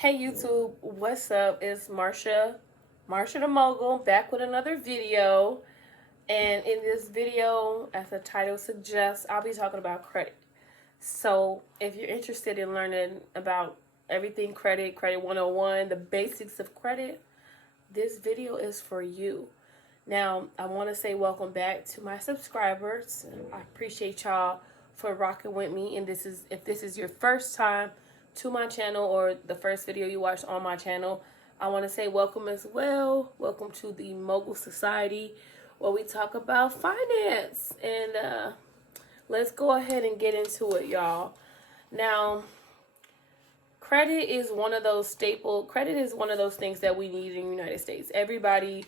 Hey YouTube, what's up? It's Marsha the Mogul, back with another video. And in this video, as the title suggests, I'll be talking about credit. So if you're interested in learning about everything credit 101, the basics of credit, this video is for you. Now, I want to say welcome back to my subscribers. I appreciate y'all for rocking with me. And if this is your first time to my channel or the first video you watched on my channel, I want to say welcome as well. Welcome to the Mogul Society, where we talk about finance. And let's go ahead and get into it, y'all. Now, credit is one of those things that we need in the United States. Everybody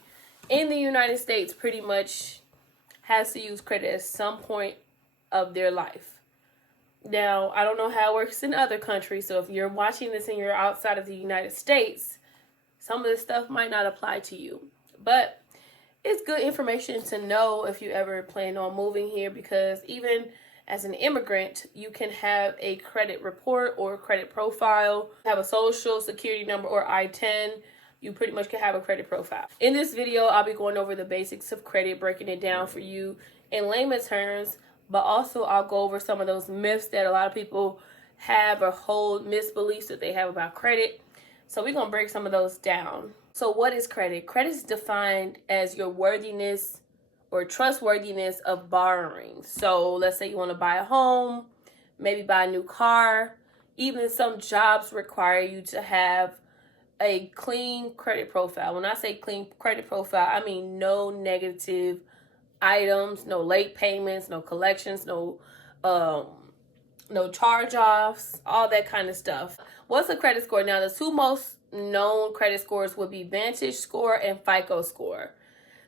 in the United States pretty much has to use credit at some point of their life. Now, I don't know how it works in other countries, so if you're watching this and you're outside of the United States, some of this stuff might not apply to you. But it's good information to know if you ever plan on moving here, because even as an immigrant, you can have a credit report or credit profile, have a social security number or I-10. You pretty much can have a credit profile. In this video, I'll be going over the basics of credit, breaking it down for you in layman's terms, but also I'll go over some of those myths that a lot of people have or hold, misbeliefs that they have about credit. So we're going to break some of those down. So what is credit? Credit is defined as your worthiness or trustworthiness of borrowing. So let's say you want to buy a home, maybe buy a new car. Even some jobs require you to have a clean credit profile. When I say clean credit profile, I mean no negative items, no late payments, no collections, no charge-offs, all that kind of stuff. What's a credit score? Now, the two most known credit scores would be Vantage Score and FICO Score.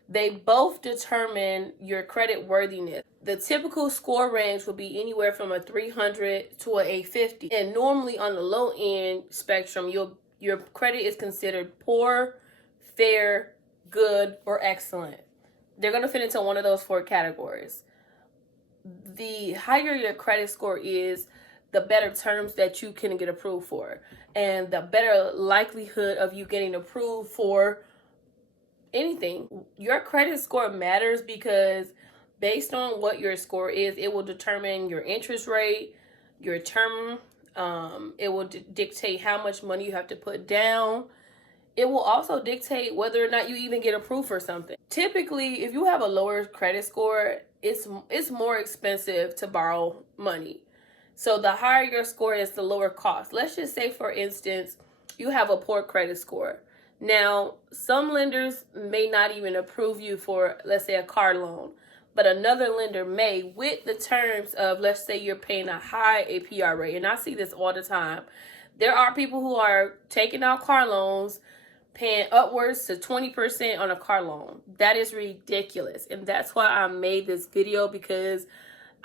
They both determine your credit worthiness. The typical score range will be anywhere from a 300 to an 850. And normally on the low end spectrum, your credit is considered poor, fair, good, or excellent. They're going to fit into one of those four categories. The higher your credit score is, the better terms that you can get approved for, and the better likelihood of you getting approved for anything. Your credit score matters because based on what your score is, it will determine your interest rate, your term. It will dictate how much money you have to put down. It will also dictate whether or not you even get approved for something. Typically, if you have a lower credit score, it's more expensive to borrow money. So the higher your score is, the lower cost. Let's just say, for instance, you have a poor credit score. Now, some lenders may not even approve you for, let's say, a car loan, but another lender may, with the terms of, let's say you're paying a high APR rate. And I see this all the time. There are people who are taking out car loans, paying upwards to 20% on a car loan. That is ridiculous. And that's why I made this video, because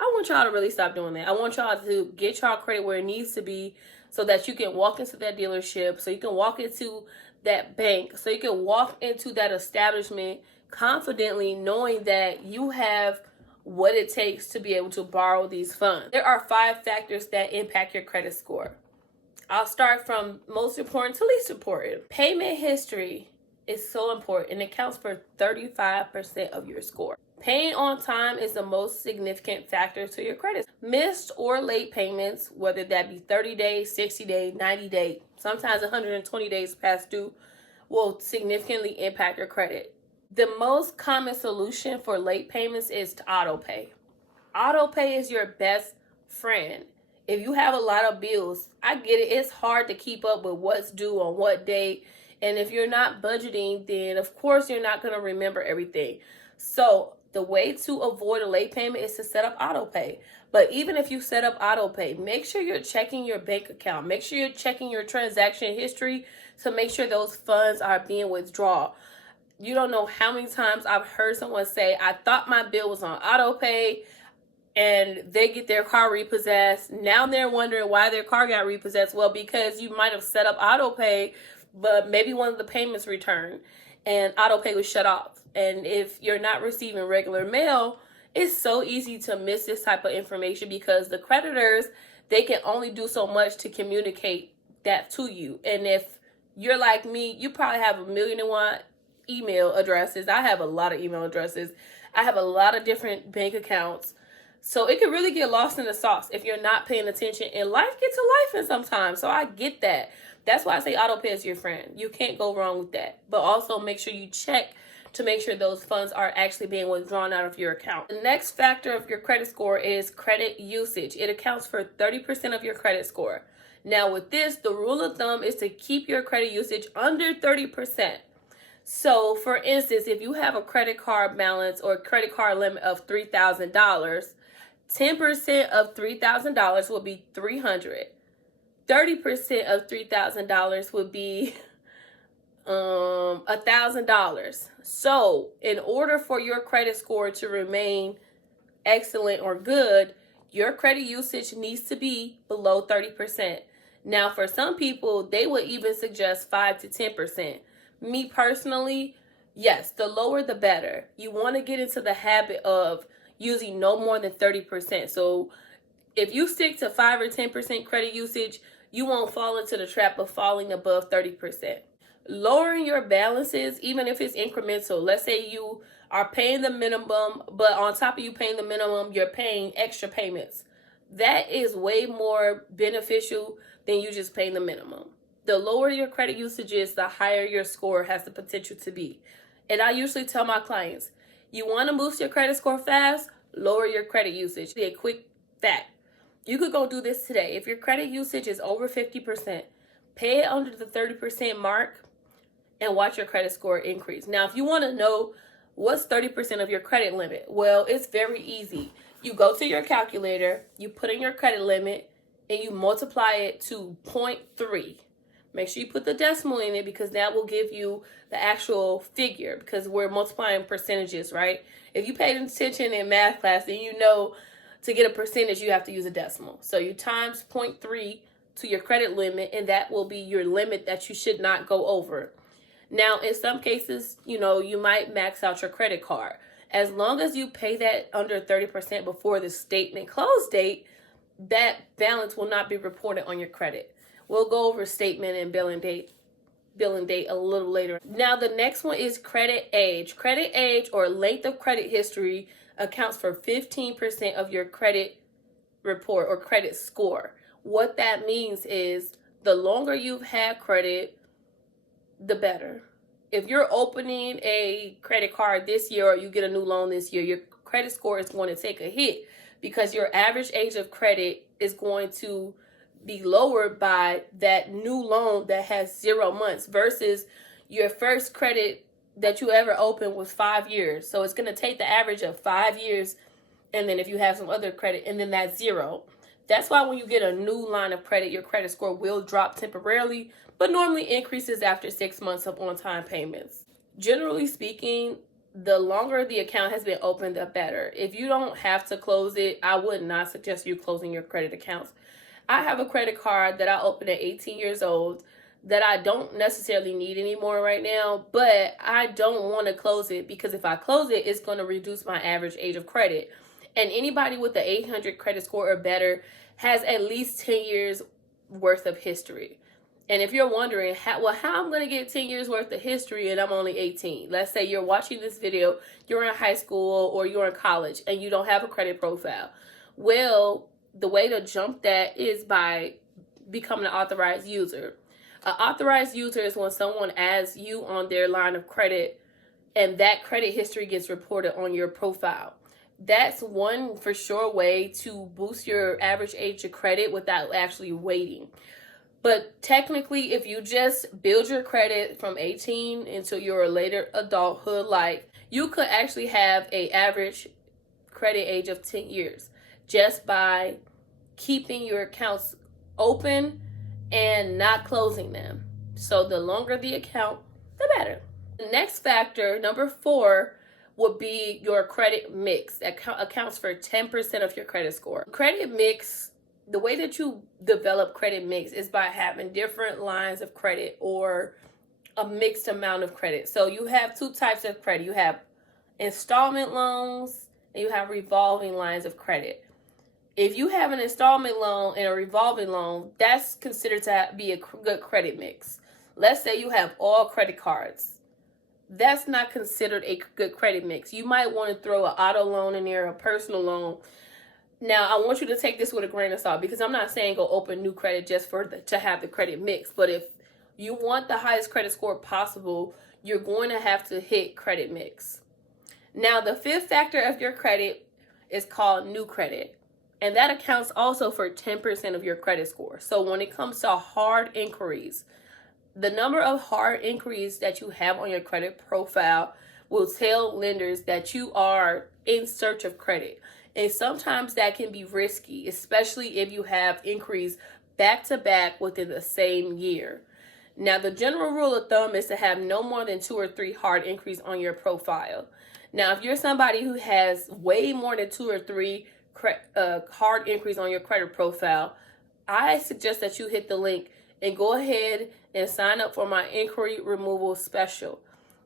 I want y'all to really stop doing that. I want y'all to get y'all credit where it needs to be, so that you can walk into that dealership, so you can walk into that bank, so you can walk into that establishment confidently, knowing that you have what it takes to be able to borrow these funds. There are 5 factors that impact your credit score. I'll start from most important to least important. Payment history is so important, and it counts for 35% of your score. Paying on time is the most significant factor to your credit. Missed or late payments, whether that be 30 days, 60 days, 90 days, sometimes 120 days past due, will significantly impact your credit. The most common solution for late payments is to auto pay. Auto pay is your best friend. If you have a lot of bills, I get it. It's hard to keep up with what's due on what date. And if you're not budgeting, then of course you're not going to remember everything. So the way to avoid a late payment is to set up auto pay. But even if you set up auto pay, make sure you're checking your bank account. Make sure you're checking your transaction history to make sure those funds are being withdrawn. You don't know how many times I've heard someone say, I thought my bill was on auto pay, and they get their car repossessed. Now they're wondering why their car got repossessed. Well, because you might have set up auto pay, but maybe one of the payments returned and auto pay was shut off. And if you're not receiving regular mail, it's so easy to miss this type of information, because the creditors, they can only do so much to communicate that to you. And if you're like me, you probably have 1,000,001 email addresses. I have a lot of email addresses. I have a lot of different bank accounts. So it can really get lost in the sauce if you're not paying attention, and life gets to life sometimes. So I get that. That's why I say auto pay is your friend. You can't go wrong with that. But also make sure you check to make sure those funds are actually being withdrawn out of your account. The next factor of your credit score is credit usage. It accounts for 30% of your credit score. Now with this, the rule of thumb is to keep your credit usage under 30%. So for instance, if you have a credit card balance or credit card limit of $3,000, 10% of $3,000 will be $300. 30% of $3,000 would be $1,000. So in order for your credit score to remain excellent or good, your credit usage needs to be below 30%. Now for some people, they would even suggest 5 to 10%. Me personally, yes, the lower the better. You want to get into the habit of using no more than 30%. So if you stick to 5 or 10% credit usage, you won't fall into the trap of falling above 30%. Lowering your balances, even if it's incremental. Let's say you are paying the minimum, but on top of you paying the minimum, you're paying extra payments. That is way more beneficial than you just paying the minimum. The lower your credit usage is, the higher your score has the potential to be. And I usually tell my clients, you want to boost your credit score fast, lower your credit usage. A quick fact. You could go do this today. If your credit usage is over 50%, pay it under the 30% mark and watch your credit score increase. Now, if you want to know what's 30% of your credit limit, well, it's very easy. You go to your calculator, you put in your credit limit, and you multiply it to 0.3. Make sure you put the decimal in it because that will give you the actual figure, because we're multiplying percentages, right? If you paid attention in math class, then you know to get a percentage, you have to use a decimal. So you times 0.3 to your credit limit, and that will be your limit that you should not go over. Now, in some cases, you might max out your credit card. As long as you pay that under 30% before the statement close date, that balance will not be reported on your credit. We'll go over statement and billing date a little later. Now, the next one is credit age. Credit age, or length of credit history, accounts for 15% of your credit report or credit score. What that means is the longer you've had credit, the better. If you're opening a credit card this year or you get a new loan this year, your credit score is going to take a hit because your average age of credit is going to be lowered by that new loan that has 0 months versus your first credit that you ever opened was 5 years. So it's going to take the average of 5 years, and then if you have some other credit, and then that's 0. That's why when you get a new line of credit, your credit score will drop temporarily, but normally increases after 6 months of on-time payments. Generally speaking, the longer the account has been opened, the better. If you don't have to close it, I would not suggest you closing your credit accounts. I have a credit card that I opened at 18 years old that I don't necessarily need anymore right now, but I don't want to close it because if I close it, it's going to reduce my average age of credit. And anybody with the 800 credit score or better has at least 10 years worth of history. And if you're wondering, how I'm going to get 10 years worth of history and I'm only 18. Let's say you're watching this video, you're in high school or you're in college and you don't have a credit profile. Well, the way to jump that is by becoming an authorized user. An authorized user is when someone adds you on their line of credit and that credit history gets reported on your profile. That's one for sure way to boost your average age of credit without actually waiting. But technically, if you just build your credit from 18 until your later adulthood life, you could actually have an average credit age of 10 years just by keeping your accounts open and not closing them. So the longer the account, the better. The next factor, number 4, would be your credit mix. That accounts for 10% of your credit score. Credit mix, the way that you develop credit mix is by having different lines of credit or a mixed amount of credit. So you have 2 types of credit. You have installment loans and you have revolving lines of credit. If you have an installment loan and a revolving loan, that's considered to be a good credit mix. Let's say you have all credit cards. That's not considered a good credit mix. You might want to throw an auto loan in there, a personal loan. Now, I want you to take this with a grain of salt, because I'm not saying go open new credit just to have the credit mix. But if you want the highest credit score possible, you're going to have to hit credit mix. Now, the fifth factor of your credit is called new credit. And that accounts also for 10% of your credit score. So when it comes to hard inquiries, the number of hard inquiries that you have on your credit profile will tell lenders that you are in search of credit. And sometimes that can be risky, especially if you have inquiries back to back within the same year. Now, the general rule of thumb is to have no more than 2 or 3 hard inquiries on your profile. Now, if you're somebody who has way more than 2 or 3 hard inquiries on your credit profile, I suggest that you hit the link and go ahead and sign up for my inquiry removal special.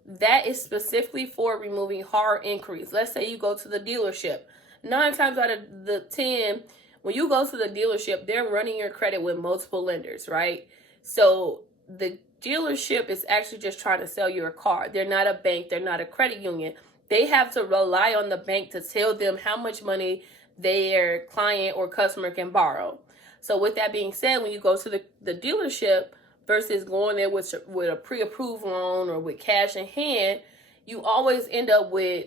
That is specifically for removing hard inquiries. Let's say you go to the dealership. 9 times out of the 10, when you go to the dealership, they're running your credit with multiple lenders, right? So the dealership is actually just trying to sell you a car. They're not a bank. They're not a credit union. They have to rely on the bank to tell them how much money their client or customer can borrow. So with that being said, when you go to the dealership versus going there with a pre-approved loan or with cash in hand, you always end up with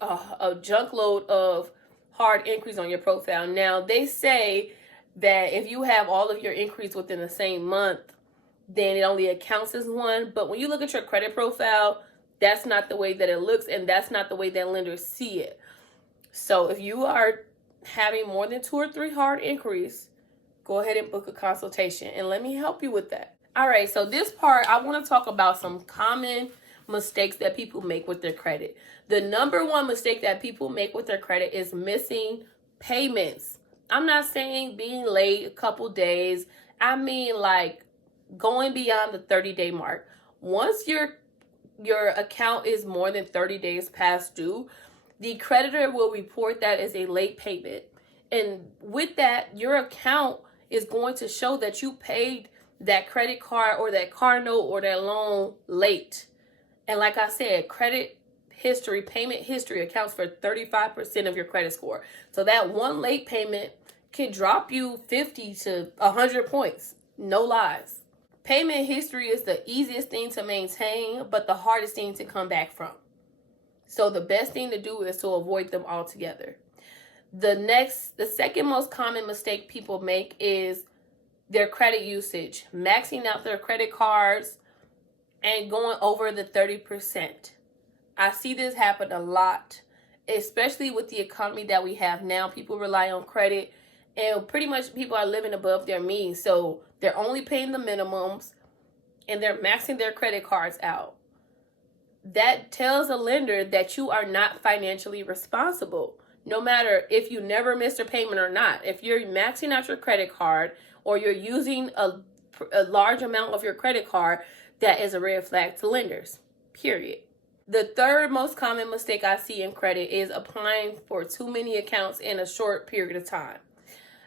a junk load of hard inquiries on your profile. Now, they say that if you have all of your inquiries within the same month, then it only accounts as one. But when you look at your credit profile, that's not the way that it looks, and that's not the way that lenders see it. So if you are having more than 2 or 3 hard inquiries, go ahead and book a consultation and let me help you with that. All right, so this part, I want to talk about some common mistakes that people make with their credit. The number one mistake that people make with their credit is missing payments. I'm not saying being late a couple days. I mean like going beyond the 30-day mark. Once your account is more than 30 days past due, the creditor will report that as a late payment. And with that, your account is going to show that you paid that credit card or that car note or that loan late. And like I said, credit history, payment history accounts for 35% of your credit score. So that one late payment can drop you 50 to 100 points. No lies. Payment history is the easiest thing to maintain, but the hardest thing to come back from. So the best thing to do is to avoid them altogether. The second most common mistake people make is their credit usage, maxing out their credit cards and going over the 30%. I see this happen a lot, especially with the economy that we have now. People rely on credit, and pretty much people are living above their means. So they're only paying the minimums and they're maxing their credit cards out. That tells a lender that you are not financially responsible, no matter if you never missed a payment or not. If you're maxing out your credit card or you're using a large amount of your credit card, that is a red flag to lenders, period. The third most common mistake I see in credit is applying for too many accounts in a short period of time.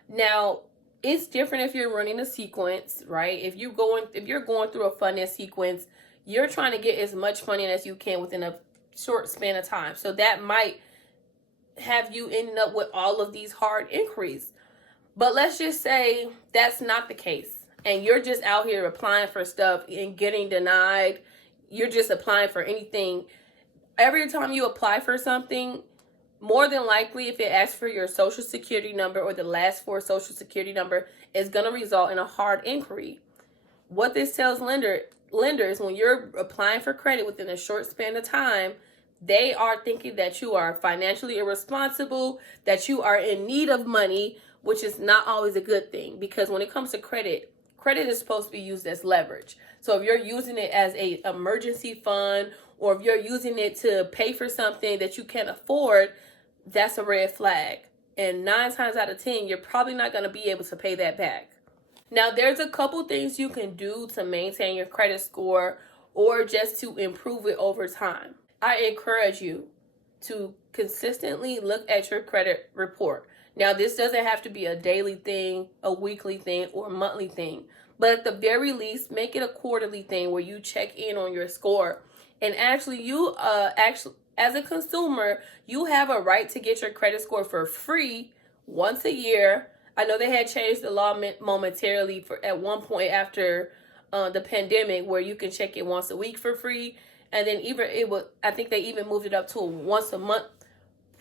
Now, it's different if you're running a sequence, right? If you're going through a funding sequence, you're trying to get as much funding as you can within a short span of time. So that might have you ending up with all of these hard inquiries. But let's just say that's not the case, and you're just out here applying for stuff and getting denied. You're just applying for anything. Every time you apply for something, more than likely, if it asks for your social security number or the last 4 social security number, it's going to result in a hard inquiry. What this tells lenders, when you're applying for credit within a short span of time, they are thinking that you are financially irresponsible, that you are in need of money, which is not always a good thing, because when it comes to credit is supposed to be used as leverage. So if you're using it as a emergency fund, or if you're using it to pay for something that you can't afford, that's a red flag. And 9 times out of 10, you're probably not going to be able to pay that back. Now, there's a couple things you can do to maintain your credit score or just to improve it over time. I encourage you to consistently look at your credit report. Now, this doesn't have to be a daily thing, a weekly thing, or a monthly thing. But at the very least, make it a quarterly thing where you check in on your score. And actually, as a consumer, you have a right to get your credit score for free once a year. I know they had changed the law momentarily for at one point after the pandemic, where you can check it once a week for free, and then I think they even moved it up to once a month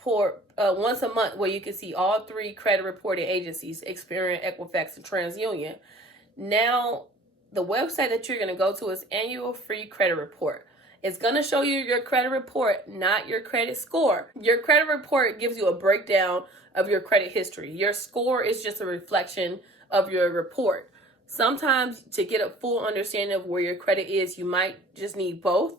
where you can see all three credit reporting agencies: Experian, Equifax, and TransUnion. Now, the website that you're going to go to is Annual Free Credit Report. It's going to show you your credit report, not your credit score. Your credit report gives you a breakdown of your credit history. Your score is just a reflection of your report. Sometimes to get a full understanding of where your credit is, you might just need both.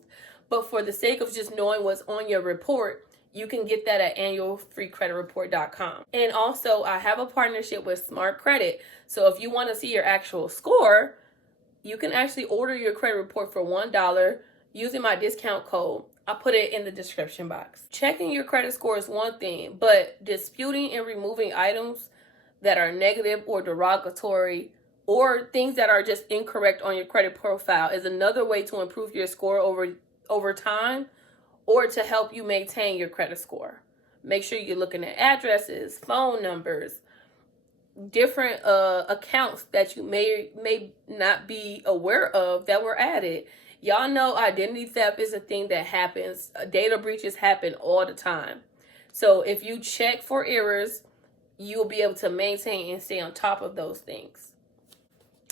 But for the sake of just knowing what's on your report, you can get that at annualfreecreditreport.com. And also, I have a partnership with Smart Credit. So if you want to see your actual score, you can actually order your credit report for $1 using my discount code. I'll put it in the description box. Checking your credit score is one thing, but disputing and removing items that are negative or derogatory, or things that are just incorrect on your credit profile, is another way to improve your score over time, or to help you maintain your credit score. Make sure you're looking at addresses, phone numbers, different accounts that you may not be aware of that were added. Y'all know identity theft is a thing that happens. Data breaches happen all the time. So if you check for errors, you'll be able to maintain and stay on top of those things.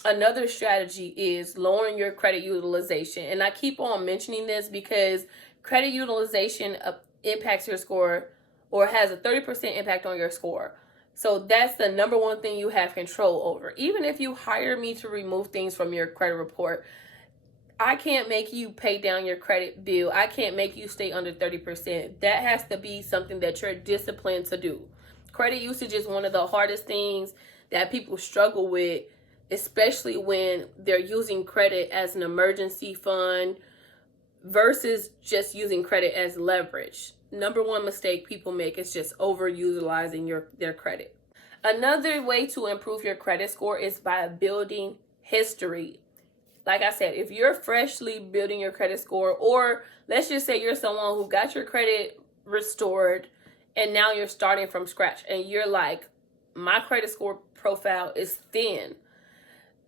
Another strategy is lowering your credit utilization. And I keep on mentioning this because credit utilization impacts your score, or has a 30% impact on your score. So that's the number one thing you have control over. Even if you hire me to remove things from your credit report, I can't make you pay down your credit bill. I can't make you stay under 30%. That has to be something that you're disciplined to do. Credit usage is one of the hardest things that people struggle with, especially when they're using credit as an emergency fund versus just using credit as leverage. Number one mistake people make is just overutilizing their credit. Another way to improve your credit score is by building history. Like I said, if you're freshly building your credit score, or let's just say you're someone who got your credit restored and now you're starting from scratch and you're like, my credit score profile is thin.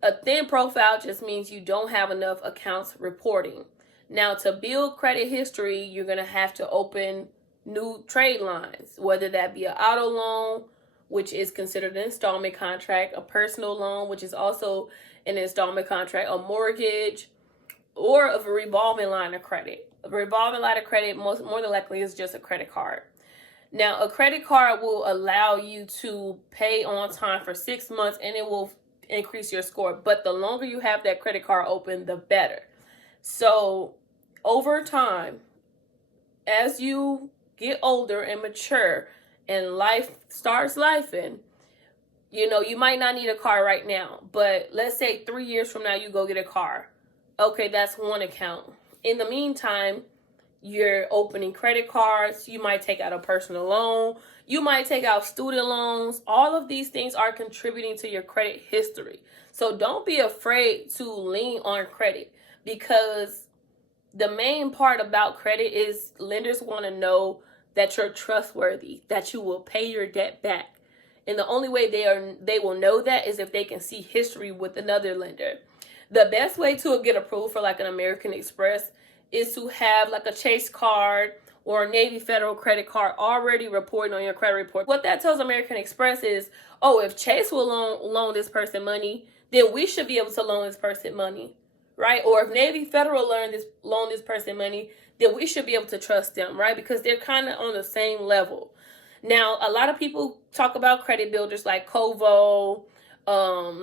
A thin profile just means you don't have enough accounts reporting. Now, to build credit history, you're going to have to open new trade lines, whether that be an auto loan, which is considered an installment contract, a personal loan, which is also an installment contract, a mortgage, or a revolving line of credit. A revolving line of credit more than likely is just a credit card. Now, a credit card will allow you to pay on time for 6 months and it will increase your score. But the longer you have that credit card open, the better. So over time, as you get older and mature and life starts lifing, you might not need a car right now, but let's say 3 years from now you go get a car. Okay, that's one account. In the meantime, you're opening credit cards. You might take out a personal loan. You might take out student loans. All of these things are contributing to your credit history. So don't be afraid to lean on credit, because the main part about credit is lenders want to know that you're trustworthy, that you will pay your debt back. And the only way they will know that is if they can see history with another lender. The best way to get approved for like an American Express is to have like a Chase card or a Navy Federal credit card already reporting on your credit report. What that tells American Express is, oh, if Chase will loan this person money, then we should be able to loan this person money, right? Or if Navy Federal loan this person money, then we should be able to trust them, right? Because they're kind of on the same level. Now, a lot of people talk about credit builders like Kovo,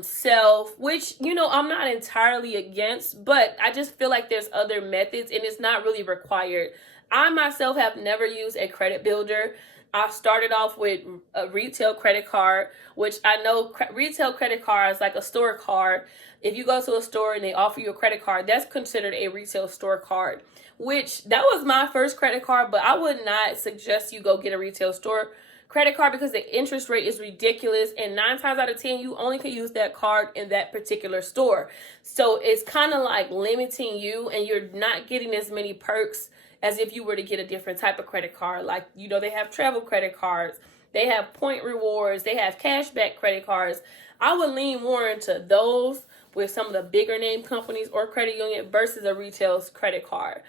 Self, which, I'm not entirely against, but I just feel like there's other methods and it's not really required. I myself have never used a credit builder. I started off with a retail credit card, which I know retail credit cards, like a store card. If you go to a store and they offer you a credit card, that's considered a retail store card, which that was my first credit card, but I would not suggest you go get a retail store credit card because the interest rate is ridiculous, and 9 times out of 10 you only can use that card in that particular store. So it's kind of like limiting you, and you're not getting as many perks as if you were to get a different type of credit card. Like, you know, they have travel credit cards, they have point rewards, they have cashback credit cards. I would lean more into those with some of the bigger name companies or credit union versus a retail credit card.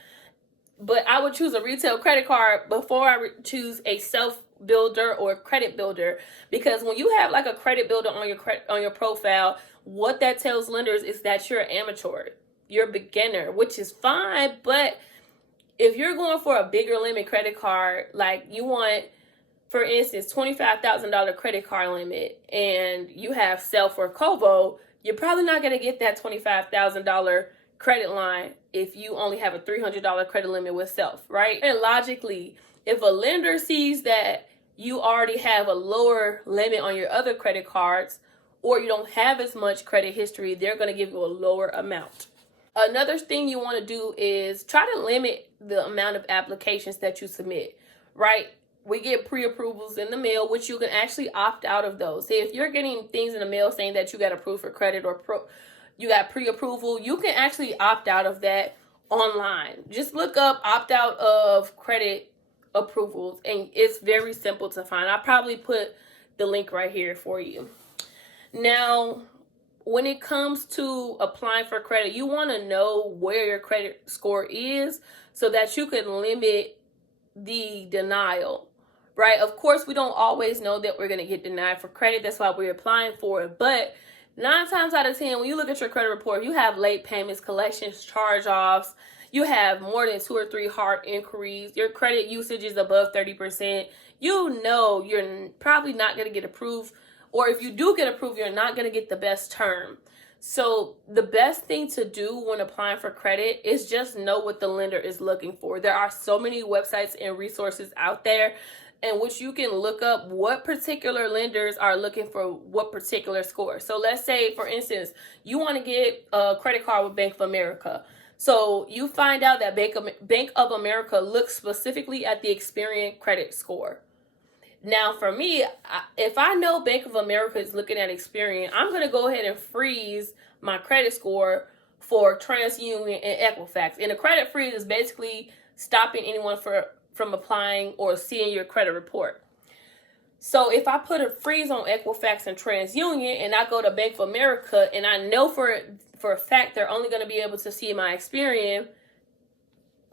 But I would choose a retail credit card before I choose a self builder or credit builder, because when you have like a credit builder on your profile, what that tells lenders is that you're an amateur, you're a beginner, which is fine. But if you're going for a bigger limit credit card, like you want, for instance, $25,000 credit card limit, and you have Self or Kovo, you're probably not going to get that $25,000 credit line if you only have a $300 credit limit with Self, right? And logically, if a lender sees that you already have a lower limit on your other credit cards, or you don't have as much credit history, they're going to give you a lower amount. Another thing you want to do is try to limit the amount of applications that you submit, right? We get pre-approvals in the mail, which you can actually opt out of those. See, if you're getting things in the mail saying that you got approved for credit or you got pre-approval, you can actually opt out of that online. Just look up opt out of credit approvals, and it's very simple to find. I'll probably put the link right here for you. Now, when it comes to applying for credit, you want to know where your credit score is so that you can limit the denial, right? Of course, we don't always know that we're going to get denied for credit. That's why we're applying for it. But 9 times out of 10, when you look at your credit report, you have late payments, collections, charge-offs, you have more than 2 or 3 hard inquiries, your credit usage is above 30%, you know you're probably not going to get approved. Or if you do get approved, you're not going to get the best term. So the best thing to do when applying for credit is just know what the lender is looking for. There are so many websites and resources out there in which you can look up what particular lenders are looking for what particular score. So let's say, for instance, you want to get a credit card with Bank of America. So you find out that Bank of America looks specifically at the Experian credit score. Now, for me, if I know Bank of America is looking at Experian, I'm going to go ahead and freeze my credit score for TransUnion and Equifax. And a credit freeze is basically stopping anyone from applying or seeing your credit report. So if I put a freeze on Equifax and TransUnion, and I go to Bank of America, and I know for a fact they're only going to be able to see my Experian,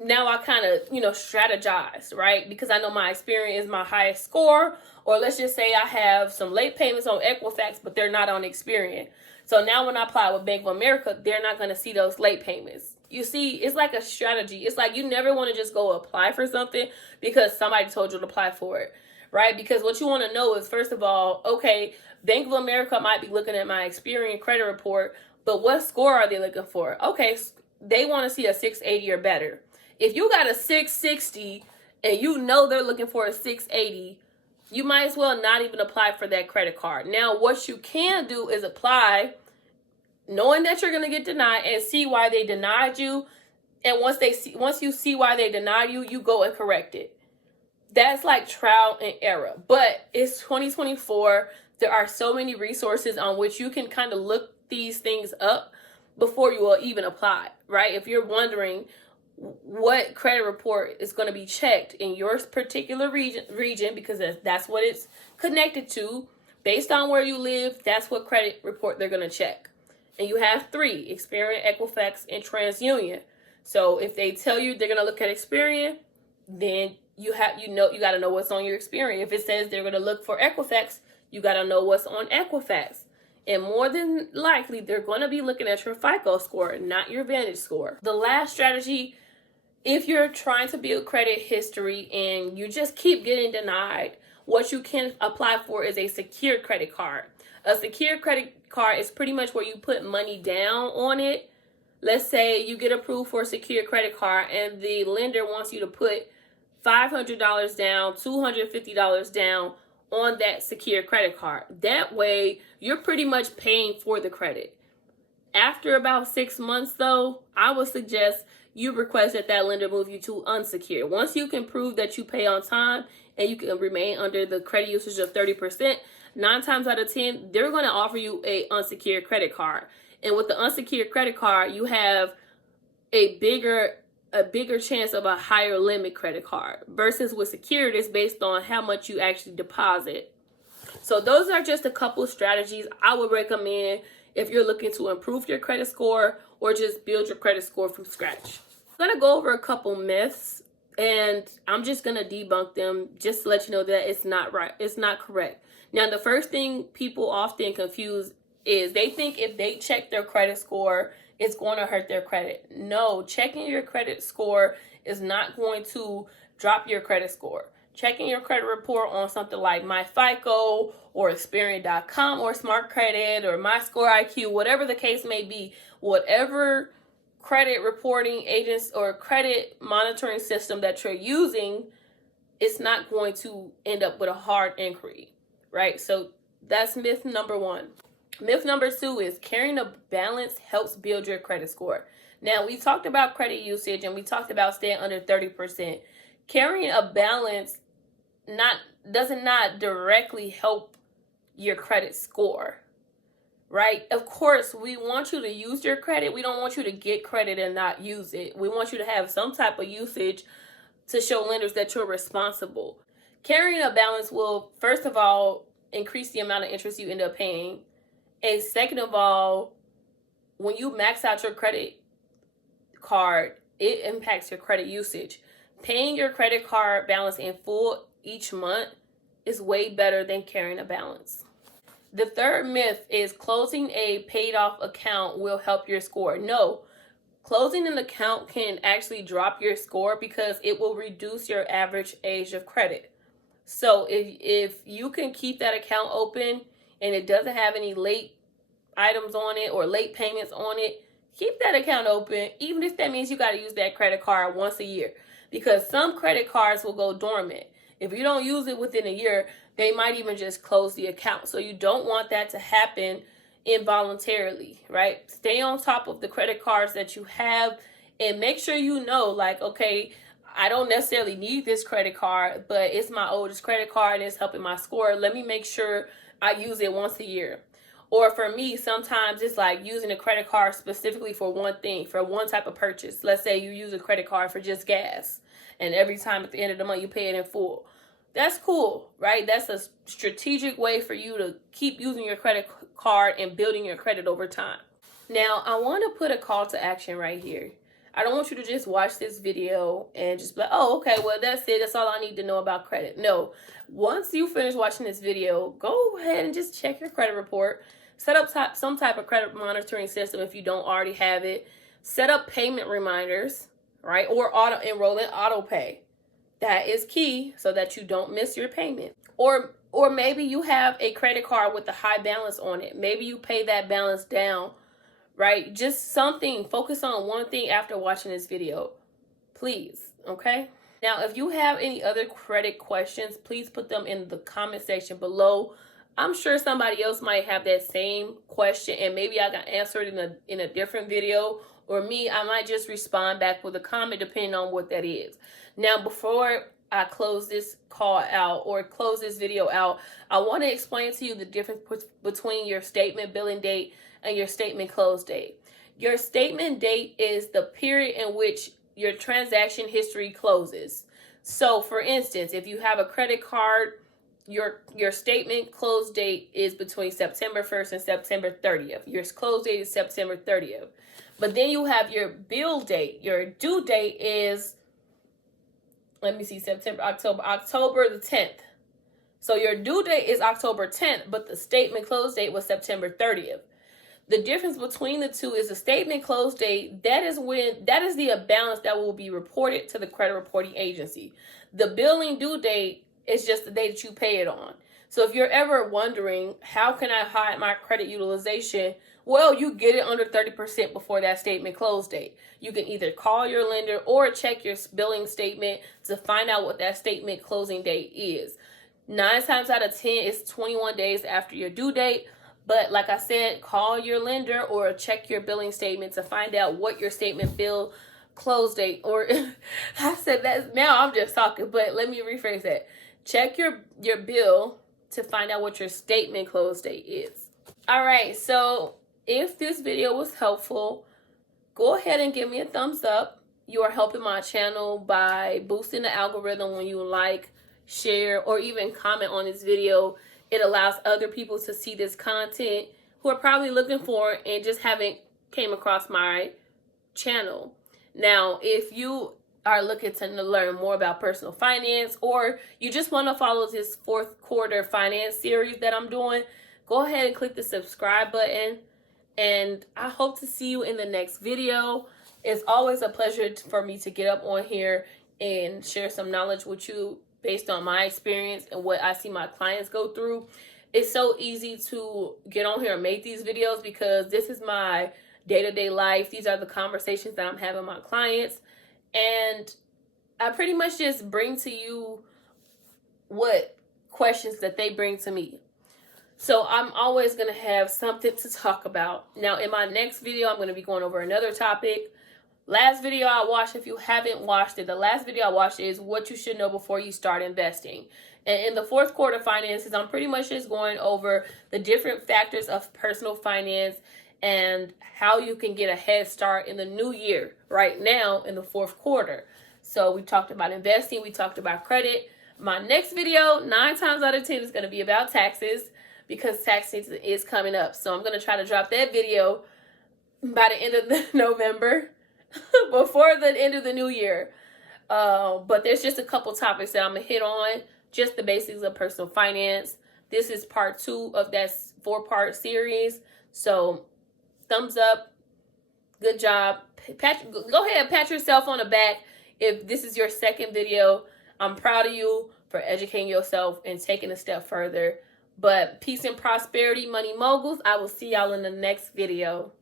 now I kind of, strategize, right? Because I know my Experian is my highest score. Or let's just say I have some late payments on Equifax, but they're not on Experian. So now when I apply with Bank of America, they're not going to see those late payments. You see, it's like a strategy. It's like you never want to just go apply for something because somebody told you to apply for it, right? Because what you want to know is, first of all, okay, Bank of America might be looking at my Experian credit report, but what score are they looking for? Okay, they want to see a 680 or better. If you got a 660 and you know they're looking for a 680, you might as well not even apply for that credit card. Now, what you can do is apply knowing that you're going to get denied and see why they denied you. And once you see why they denied you, you go and correct it. That's like trial and error. But it's 2024. There are so many resources on which you can kind of look these things up before you will even apply, right? If you're wondering what credit report is going to be checked in your particular region, because that's what it's connected to, based on where you live, that's what credit report they're going to check. And you have 3: Experian, Equifax, and TransUnion. So if they tell you they're going to look at Experian, then you got to know what's on your Experian. If it says they're going to look for Equifax, you got to know what's on Equifax. And more than likely, they're going to be looking at your FICO score, not your Vantage score. The last strategy, if you're trying to build credit history and you just keep getting denied, what you can apply for is a secured credit card. A secured credit card is pretty much where you put money down on it. Let's say you get approved for a secured credit card and the lender wants you to put $500 down, $250 down on that secured credit card. That way, you're pretty much paying for the credit. After about 6 months, though, I would suggest you request that that lender move you to unsecured. Once you can prove that you pay on time and you can remain under the credit usage of 30%, 9 times out of 10, they're going to offer you a unsecured credit card. And with the unsecured credit card, you have a bigger chance of a higher limit credit card versus with secured, it's based on how much you actually deposit. So those are just a couple of strategies I would recommend if you're looking to improve your credit score or just build your credit score from scratch. I'm going to go over a couple myths and I'm just going to debunk them just to let you know that it's not right. It's not correct. Now, the first thing people often confuse is they think if they check their credit score, it's going to hurt their credit. No, checking your credit score is not going to drop your credit score. Checking your credit report on something like MyFICO or Experian.com or Smart Credit or MyScoreIQ, whatever the case may be, whatever credit reporting agents or credit monitoring system that you're using, it's not going to end up with a hard inquiry, right? So that's myth number 1. Myth number 2 is carrying a balance helps build your credit score. Now, we talked about credit usage and we talked about staying under 30%. Carrying a balance does not directly help your credit score, right? Of course, we want you to use your credit. We don't want you to get credit and not use it. We want you to have some type of usage to show lenders that you're responsible. Carrying a balance will, first of all, increase the amount of interest you end up paying. And second of all, when you max out your credit card, it impacts your credit usage. Paying your credit card balance in full each month is way better than carrying a balance. The third myth is closing a paid off account will help your score. No, closing an account can actually drop your score because it will reduce your average age of credit. So if you can keep that account open and it doesn't have any late items on it or late payments on it, keep that account open, even if that means you got to use that credit card once a year, because some credit cards will go dormant. If you don't use it within a year, they might even just close the account. So you don't want that to happen involuntarily, right? Stay on top of the credit cards that you have and make sure you know, like, okay, I don't necessarily need this credit card, but it's my oldest credit card and it's helping my score. Let me make sure I use it once a year. Or for me, sometimes it's like using a credit card specifically for one thing, for one type of purchase. Let's say you use a credit card for just gas, and every time at the end of the month you pay it in full. That's cool, right? That's a strategic way for you to keep using your credit card and building your credit over time. Now, I want to put a call to action right here. I don't want you to just watch this video and just be like, oh, okay, well, that's it. That's all I need to know about credit. No, once you finish watching this video, go ahead and just check your credit report. Set up some type of credit monitoring system if you don't already have it. Set up payment reminders, right? Or enroll in auto pay. That is key so that you don't miss your payment. Or maybe you have a credit card with a high balance on it. Maybe you pay that balance down, right? Just something. Focus on one thing after watching this video, please, okay? Now, if you have any other credit questions, please put them in the comment section below. I'm sure somebody else might have that same question and maybe I can answer it in a different video, or me, I might just respond back with a comment depending on what that is. Now, before I close this call out or close this video out, I want to explain to you the difference between your statement billing date and your statement close date. Your statement date is the period in which your transaction history closes. So, for instance, if you have a credit card, your statement close date is between September 1st and September 30th. Your close date is September 30th. But then you have your bill date. Your due date is, let me see, October the 10th. So your due date is October 10th, but the statement close date was September 30th. The difference between the two is the statement close date. That is the balance that will be reported to the credit reporting agency. The billing due date is just the day that you pay it on. So if you're ever wondering, how can I hide my credit utilization? Well, you get it under 30% before that statement close date. You can either call your lender or check your billing statement to find out what that statement closing date is. 9 times out of 10, it's 21 days after your due date. But like I said, call your lender or check your billing statement to find out what your statement bill close date, or I said that, now I'm just talking, but let me rephrase that. Check your bill to find out what your statement close date is. All right, so if this video was helpful, go ahead and give me a thumbs up. You are helping my channel by boosting the algorithm when you like, share, or even comment on this video. It allows other people to see this content who are probably looking for it and just haven't came across my channel. Now, if you are looking to learn more about personal finance, or you just want to follow this 4th quarter finance series that I'm doing, go ahead and click the subscribe button. And I hope to see you in the next video. It's always a pleasure for me to get up on here and share some knowledge with you based on my experience and what I see my clients go through. It's so easy to get on here and make these videos because this is my day-to-day life. These are the conversations that I'm having with my clients. And I pretty much just bring to you what questions that they bring to me. So I'm always going to have something to talk about. Now, in my next video, I'm going to be going over another topic. Last video I watched, if you haven't watched it, the last video I watched is what you should know before you start investing. And in the 4th quarter finances, I'm pretty much just going over the different factors of personal finance and how you can get a head start in the new year right now in the 4th quarter. So we talked about investing. We talked about credit. My next video, 9 times out of 10, is going to be about taxes, because tax season is coming up. So I'm going to try to drop that video by the end of November, before the end of the new year. But there's just a couple topics that I'm going to hit on, just the basics of personal finance. This is part 2 of that 4-part series. So thumbs up. Good job. Go ahead and pat yourself on the back if this is your 2nd video. I'm proud of you for educating yourself and taking a step further. But peace and prosperity, money moguls. I will see y'all in the next video.